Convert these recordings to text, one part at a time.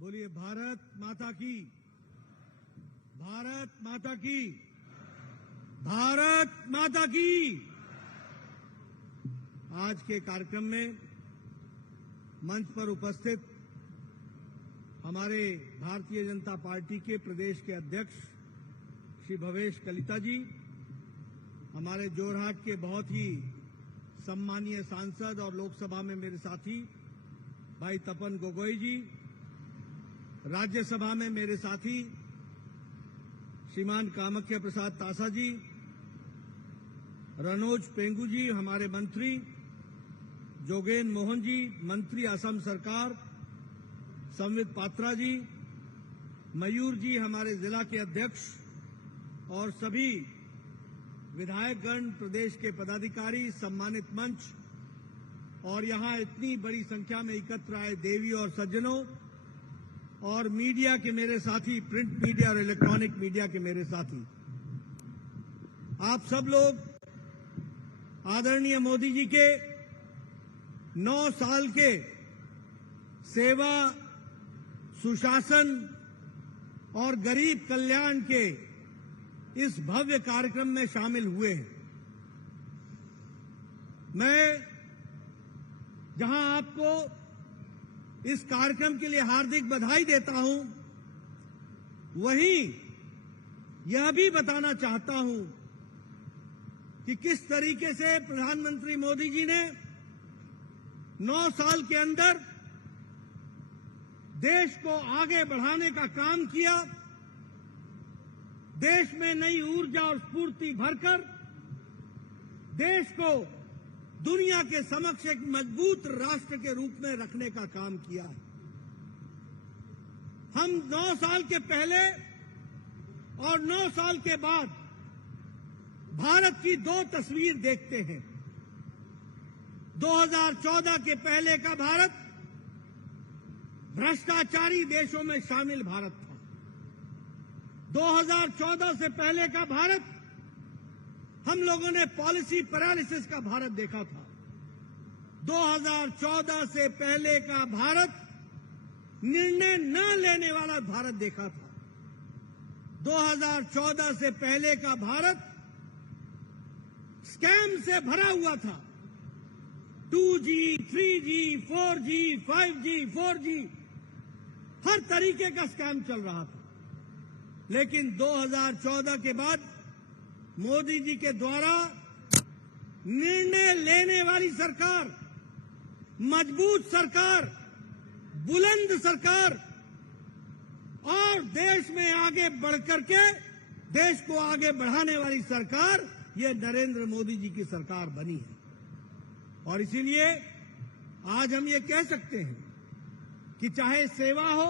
बोलिए भारत माता की, भारत माता की, भारत माता की। आज के कार्यक्रम में मंच पर उपस्थित हमारे भारतीय जनता पार्टी के प्रदेश के अध्यक्ष श्री भवेश कलिता जी, हमारे जोरहाट के बहुत ही सम्मानीय सांसद और लोकसभा में मेरे साथी भाई तपन गोगोई जी, राज्यसभा में मेरे साथी श्रीमान कामख्या प्रसाद तासा जी, रनोज पेंगू जी हमारे मंत्री, जोगेन मोहन जी मंत्री असम सरकार, संवित पात्रा जी, मयूर जी हमारे जिला के अध्यक्ष और सभी विधायकगण, प्रदेश के पदाधिकारी, सम्मानित मंच और यहां इतनी बड़ी संख्या में एकत्र आए देवी और सज्जनों और मीडिया के मेरे साथी, प्रिंट मीडिया और इलेक्ट्रॉनिक मीडिया के मेरे साथी, आप सब लोग आदरणीय मोदी जी के 9 साल के सेवा, सुशासन और गरीब कल्याण के इस भव्य कार्यक्रम में शामिल हुए हैं। मैं जहां आपको इस कार्यक्रम के लिए हार्दिक बधाई देता हूं, वहीं यह भी बताना चाहता हूं कि किस तरीके से प्रधानमंत्री मोदी जी ने 9 साल के अंदर देश को आगे बढ़ाने का काम किया, देश में नई ऊर्जा और स्फूर्ति भरकर देश को दुनिया के समक्ष एक मजबूत राष्ट्र के रूप में रखने का काम किया है। हम 9 साल के पहले और 9 साल के बाद भारत की 2 तस्वीर देखते हैं। 2014 के पहले का भारत भ्रष्टाचारी देशों में शामिल भारत था। 2014 से पहले का भारत हम लोगों ने पॉलिसी पैरालिसिस का भारत देखा था। 2014 से पहले का भारत निर्णय न लेने वाला भारत देखा था। 2014 से पहले का भारत स्कैम से भरा हुआ था। 2G, 3G, 4G, 5G, 4G, हर तरीके का स्कैम चल रहा था। लेकिन 2014 के बाद मोदी जी के द्वारा निर्णय लेने वाली सरकार, मजबूत सरकार, बुलंद सरकार और देश में आगे बढ़कर के देश को आगे बढ़ाने वाली सरकार, ये नरेंद्र मोदी जी की सरकार बनी है। और इसीलिए आज हम ये कह सकते हैं कि चाहे सेवा हो,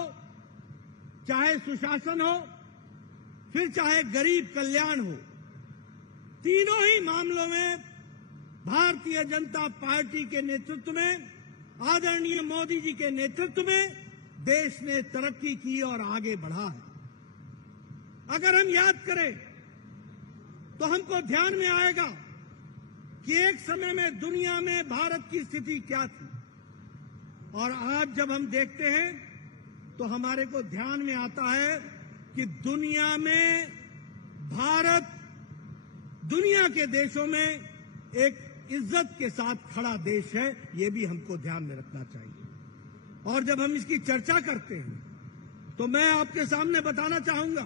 चाहे सुशासन हो, फिर चाहे गरीब कल्याण हो, तीनों ही मामलों में भारतीय जनता पार्टी के नेतृत्व में, आदरणीय मोदी जी के नेतृत्व में देश ने तरक्की की और आगे बढ़ा है। अगर हम याद करें तो हमको ध्यान में आएगा कि एक समय में दुनिया में भारत की स्थिति क्या थी, और आज जब हम देखते हैं तो हमारे को ध्यान में आता है कि दुनिया में भारत दुनिया के देशों में एक इज्जत के साथ खड़ा देश है। ये भी हमको ध्यान में रखना चाहिए। और जब हम इसकी चर्चा करते हैं तो मैं आपके सामने बताना चाहूंगा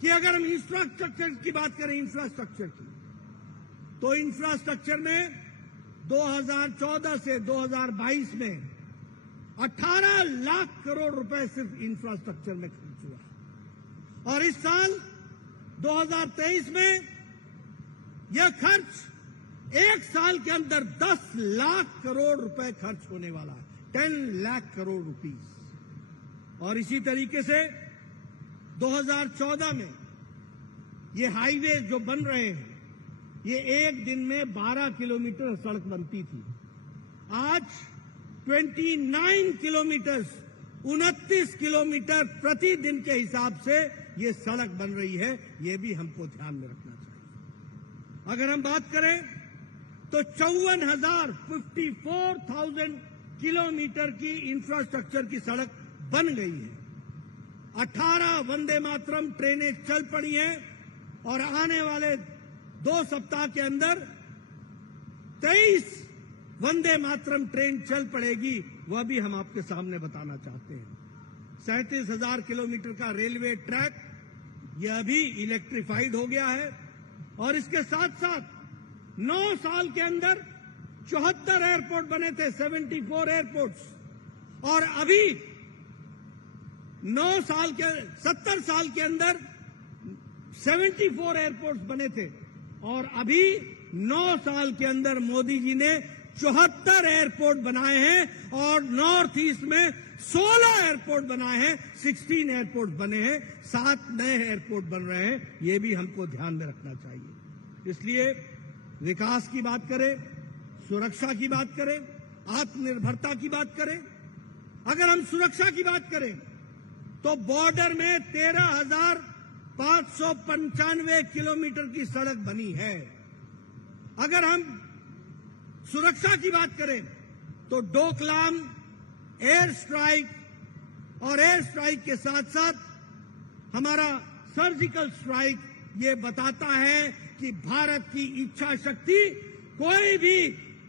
कि अगर हम इंफ्रास्ट्रक्चर की बात करें, इंफ्रास्ट्रक्चर की, तो इंफ्रास्ट्रक्चर में 2014 से 2022 में 18 लाख करोड़ रुपए सिर्फ इंफ्रास्ट्रक्चर में खर्च हुआ। और इस साल 2023 में यह खर्च एक साल के अंदर 10 लाख करोड़ रुपए खर्च होने वाला है, 10 लाख करोड़ रुपीस। और इसी तरीके से 2014 में ये हाईवे जो बन रहे हैं, ये एक दिन में 12 किलोमीटर सड़क बनती थी। आज 29 किलोमीटर, 29 किलोमीटर प्रतिदिन के हिसाब से ये सड़क बन रही है। ये भी हमको ध्यान में रखना चाहिए। अगर हम बात करें तो 54,000 किलोमीटर की इंफ्रास्ट्रक्चर की सड़क बन गई है। 18 वंदे मातरम ट्रेनें चल पड़ी हैं और आने वाले 2 सप्ताह के अंदर 23 वंदे मातरम ट्रेन चल पड़ेगी। वह भी हम आपके सामने बताना चाहते हैं। 37,000 किलोमीटर का रेलवे ट्रैक यह भी इलेक्ट्रिफाइड हो गया है और इसके साथ साथ 9 साल के अंदर 74 एयरपोर्ट बने थे, 74 एयरपोर्ट्स, और अभी 70 साल के अंदर 74 एयरपोर्ट्स बने थे और अभी 9 साल के अंदर मोदी जी ने 74 एयरपोर्ट बनाए हैं और नॉर्थ ईस्ट में 16 एयरपोर्ट बनाए हैं, 16 एयरपोर्ट बने हैं, 7 नए एयरपोर्ट बन रहे हैं। ये भी हमको ध्यान में रखना चाहिए। इसलिए विकास की बात करें, सुरक्षा की बात करें, आत्मनिर्भरता की बात करें। अगर हम सुरक्षा की बात करें तो बॉर्डर में 13,595 किलोमीटर की सड़क बनी है। अगर हम सुरक्षा की बात करें तो डोकलाम एयर स्ट्राइक और एयर स्ट्राइक के साथ साथ हमारा सर्जिकल स्ट्राइक ये बताता है कि भारत की इच्छा शक्ति, कोई भी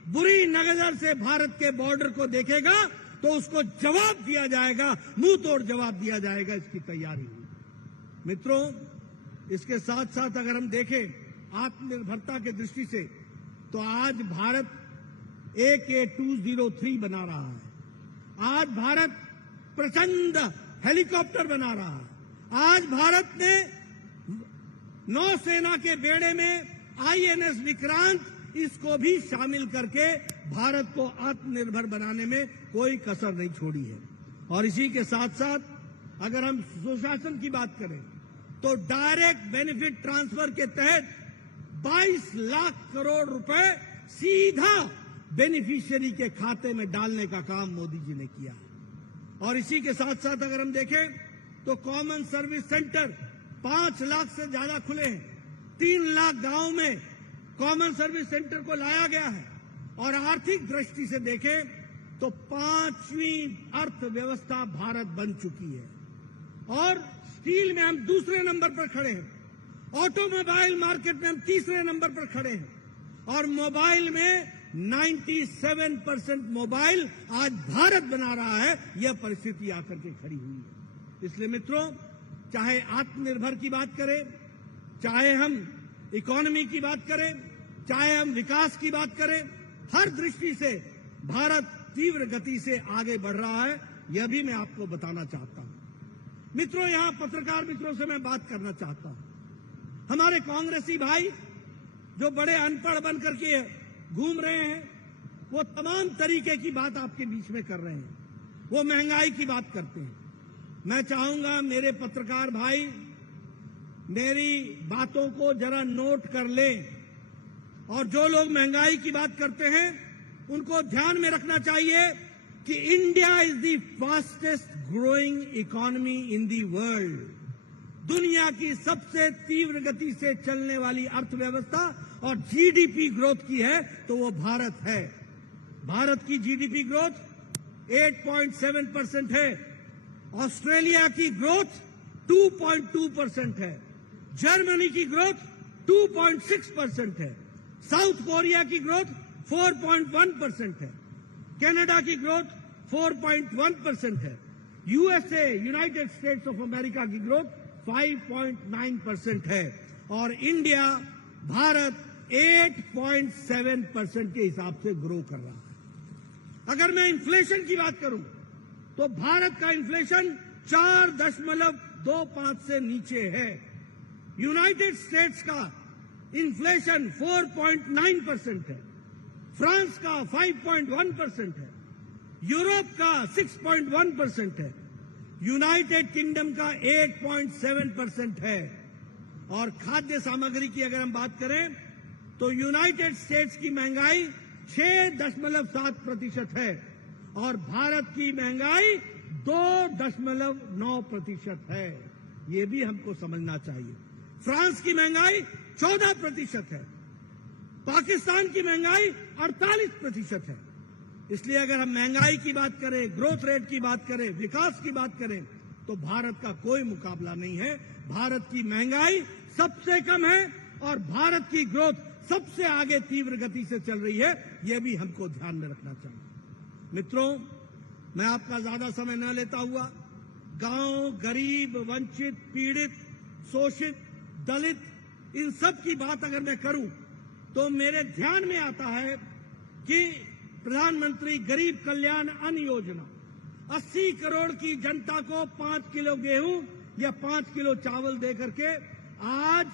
बुरी नजर से भारत के बॉर्डर को देखेगा तो उसको जवाब दिया जाएगा, मुंह तोड़ जवाब दिया जाएगा। इसकी तैयारी हुई। मित्रों, इसके साथ साथ अगर हम देखें आत्मनिर्भरता के दृष्टि से तो आज भारत AK-203 बना रहा है। आज भारत प्रचंड हेलीकॉप्टर बना रहा है। आज भारत ने नौसेना के बेड़े में INS विक्रांत, इसको भी शामिल करके भारत को आत्मनिर्भर बनाने में कोई कसर नहीं छोड़ी है। और इसी के साथ साथ अगर हम सुशासन की बात करें तो डायरेक्ट बेनिफिट ट्रांसफर के तहत 22 लाख करोड़ रुपए सीधा बेनिफिशियरी के खाते में डालने का काम मोदी जी ने किया है। और इसी के साथ साथ अगर हम देखें तो कॉमन सर्विस सेंटर 5 लाख से ज्यादा खुले हैं। 3 लाख गांव में कॉमन सर्विस सेंटर को लाया गया है। और आर्थिक दृष्टि से देखें तो 5वीं अर्थव्यवस्था भारत बन चुकी है। और स्टील में हम दूसरे नंबर पर खड़े हैं। ऑटोमोबाइल मार्केट में हम तीसरे नंबर पर खड़े हैं। और मोबाइल में 97% मोबाइल आज भारत बना रहा है। यह परिस्थिति आकर के खड़ी हुई है। इसलिए मित्रों, चाहे आत्मनिर्भर की बात करें, चाहे हम इकोनॉमी की बात करें, चाहे हम विकास की बात करें, हर दृष्टि से भारत तीव्र गति से आगे बढ़ रहा है। यह भी मैं आपको बताना चाहता हूं। मित्रों, यहां पत्रकार मित्रों से मैं बात करना चाहता हूं। हमारे कांग्रेसी भाई जो बड़े अनपढ़ बन करके घूम रहे हैं, वो तमाम तरीके की बात आपके बीच में कर रहे हैं। वो महंगाई की बात करते हैं। मैं चाहूंगा मेरे पत्रकार भाई मेरी बातों को जरा नोट कर लें और जो लोग महंगाई की बात करते हैं उनको ध्यान में रखना चाहिए कि India is the fastest growing economy in the world. दुनिया की सबसे तीव्र गति से चलने वाली अर्थव्यवस्था और जीडीपी ग्रोथ की है तो वो भारत है। भारत की जीडीपी ग्रोथ 8.7% है। ऑस्ट्रेलिया की ग्रोथ 2.2% है। जर्मनी की ग्रोथ 2.6% है। साउथ कोरिया की ग्रोथ 4.1% है। कनाडा की ग्रोथ 4.1% है। USA, United states of America की ग्रोथ 5.9% है। और इंडिया, भारत 8.7% के हिसाब से ग्रो कर रहा है। अगर मैं इन्फ्लेशन की बात करूं तो भारत का इन्फ्लेशन 4.25 से नीचे है। यूनाइटेड स्टेट्स का इन्फ्लेशन 4.9% है। फ्रांस का 5.1% है। यूरोप का 6.1% है। यूनाइटेड किंगडम का 8.7% है। और खाद्य सामग्री की अगर हम बात करें तो यूनाइटेड स्टेट्स की महंगाई 6.7% है और भारत की महंगाई 2.9% है। ये भी हमको समझना चाहिए। फ्रांस की महंगाई 14% है। पाकिस्तान की महंगाई 48% है। इसलिए अगर हम महंगाई की बात करें, ग्रोथ रेट की बात करें, विकास की बात करें, तो भारत का कोई मुकाबला नहीं है। भारत की महंगाई सबसे कम है और भारत की ग्रोथ सबसे आगे तीव्र गति से चल रही है। यह भी हमको ध्यान में रखना चाहिए। मित्रों, मैं आपका ज्यादा समय न लेता हुआ गांव, गरीब, वंचित, पीड़ित, शोषित, दलित, इन सब की बात अगर मैं करूं तो मेरे ध्यान में आता है कि प्रधानमंत्री गरीब कल्याण अन्न योजना 80 करोड़ की जनता को 5 किलो गेहूं या 5 किलो चावल दे करके आज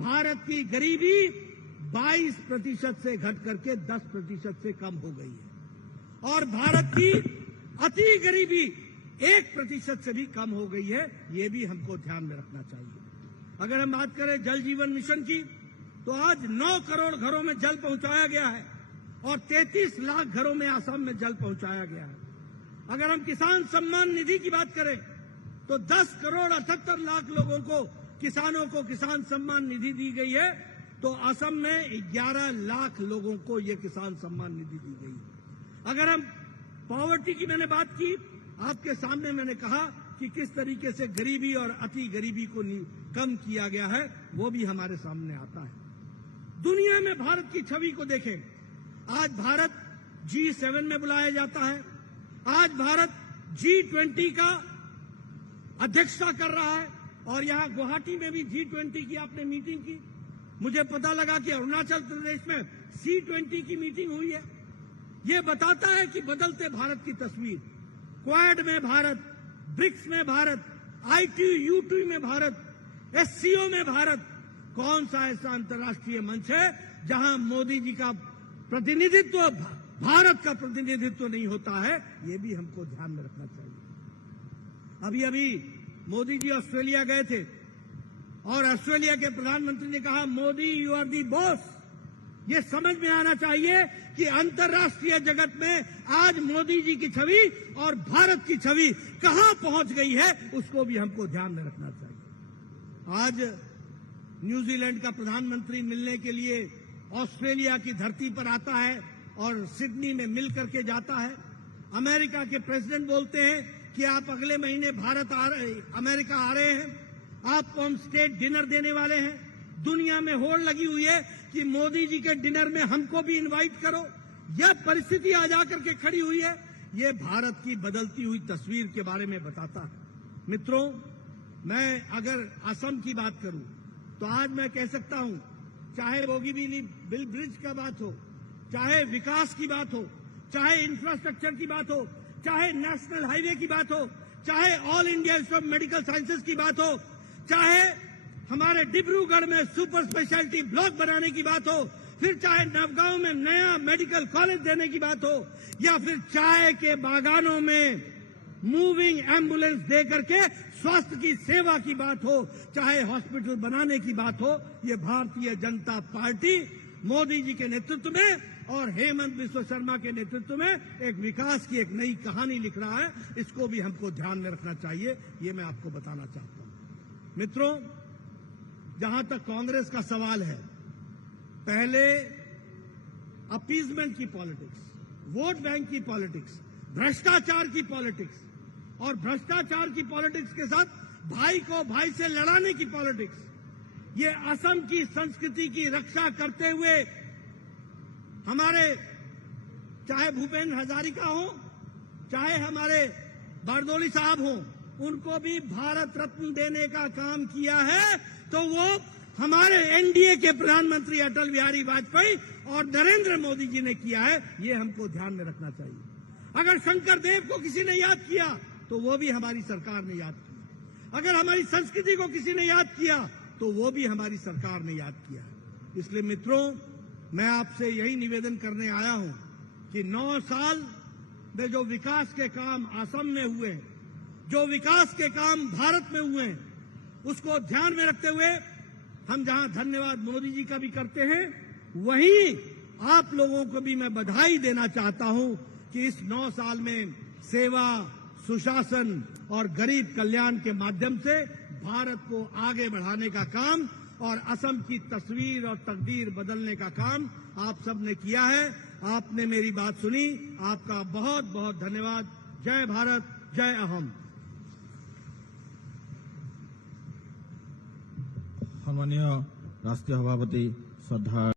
भारत की गरीबी 22% से घट करके 10% से कम हो गई है और भारत की अति गरीबी 1% से भी कम हो गई है। ये भी हमको ध्यान में रखना चाहिए। अगर हम बात करें जल जीवन मिशन की, तो आज 9 करोड़ घरों में जल पहुंचाया गया है और 33 लाख घरों में असम में जल पहुंचाया गया है। अगर हम किसान सम्मान निधि की बात करें तो 10 करोड़ 78 लाख लोगों को, किसानों को किसान सम्मान निधि दी गई है, तो असम में 11 लाख लोगों को यह किसान सम्मान निधि दी गई है। अगर हम पॉवर्टी की मैंने बात की, आपके सामने मैंने कहा कि किस तरीके से गरीबी और अति गरीबी को कम किया गया है, वो भी हमारे सामने आता है। दुनिया में भारत की छवि को देखें, आज भारत G7 में बुलाया जाता है, आज भारत G20 का अध्यक्षता कर रहा है और यहां गुवाहाटी में भी G20 की आपने मीटिंग की। मुझे पता लगा कि अरुणाचल प्रदेश में C20 की मीटिंग हुई है। ये बताता है कि बदलते भारत की तस्वीर, क्वाड में भारत, ब्रिक्स में भारत, ITU में भारत, SCO में भारत, कौन सा ऐसा अंतर्राष्ट्रीय मंच है जहां मोदी जी का प्रतिनिधित्व, भारत का प्रतिनिधित्व नहीं होता है। ये भी हमको ध्यान में रखना चाहिए। अभी अभी मोदी जी ऑस्ट्रेलिया गए थे और ऑस्ट्रेलिया के प्रधानमंत्री ने कहा, Modi you are the boss. ये समझ में आना चाहिए कि अंतर्राष्ट्रीय जगत में आज मोदी जी की छवि और भारत की छवि कहां पहुंच गई है, उसको भी हमको ध्यान में रखना चाहिए। आज न्यूजीलैंड का प्रधानमंत्री मिलने के लिए ऑस्ट्रेलिया की धरती पर आता है और सिडनी में मिल करके जाता है। अमेरिका के प्रेसिडेंट बोलते हैं कि आप अगले महीने अमेरिका आ रहे हैं, आपको हम स्टेट डिनर देने वाले हैं। दुनिया में होड़ लगी हुई है कि मोदी जी के डिनर में हमको भी इनवाइट करो। यह परिस्थिति आ जाकर के खड़ी हुई है। यह भारत की बदलती हुई तस्वीर के बारे में बताता है। मित्रों, मैं अगर असम की बात करूं तो आज मैं कह सकता हूं, चाहे बोगीबील ब्रिज का बात हो, चाहे विकास की बात हो, चाहे इंफ्रास्ट्रक्चर की बात हो, चाहे नेशनल हाईवे की बात हो, चाहे all India institute of medical sciences की बात हो, चाहे हमारे डिब्रूगढ़ में सुपर स्पेशलिटी ब्लॉक बनाने की बात हो, फिर चाहे नवगांव में नया मेडिकल कॉलेज देने की बात हो, या फिर चाय के बागानों में मूविंग एम्बुलेंस दे करके स्वास्थ्य की सेवा की बात हो, चाहे हॉस्पिटल बनाने की बात हो, ये भारतीय जनता पार्टी मोदी जी के नेतृत्व में और हेमंत बिस्वा शर्मा के नेतृत्व में एक विकास की एक नई कहानी लिख रहा है। इसको भी हमको ध्यान में रखना चाहिए। ये मैं आपको बताना चाहता हूं। मित्रों, जहां तक कांग्रेस का सवाल है, पहले अपीजमेंट की पॉलिटिक्स, वोट बैंक की पॉलिटिक्स, भ्रष्टाचार की पॉलिटिक्स और भ्रष्टाचार की पॉलिटिक्स के साथ भाई को भाई से लड़ाने की पॉलिटिक्स, ये असम की संस्कृति की रक्षा करते हुए हमारे चाहे भूपेंद्र हजारिका हो, चाहे हमारे बारदोली साहब हो, उनको भी भारत रत्न देने का काम किया है, तो वो हमारे एनडीए के प्रधानमंत्री अटल बिहारी वाजपेयी और नरेंद्र मोदी जी ने किया है। ये हमको ध्यान में रखना चाहिए। अगर शंकर देव को किसी ने याद किया तो वो भी हमारी सरकार ने याद किया। अगर हमारी संस्कृति को किसी ने याद किया तो वो भी हमारी सरकार ने याद किया। इसलिए मित्रों, मैं आपसे यही निवेदन करने आया हूं कि 9 साल में जो विकास के काम असम में हुए हैं, जो विकास के काम भारत में हुए हैं, उसको ध्यान में रखते हुए हम जहां धन्यवाद मोदी जी का भी करते हैं, वहीं आप लोगों को भी मैं बधाई देना चाहता हूं कि इस 9 साल में सेवा, सुशासन और गरीब कल्याण के माध्यम से भारत को आगे बढ़ाने का काम और असम की तस्वीर और तकदीर बदलने का काम आप सब ने किया है। आपने मेरी बात सुनी। आपका बहुत बहुत धन्यवाद। जय भारत, जय अहम। सम्मानीय राष्ट्रीय सभापति श्रद्धा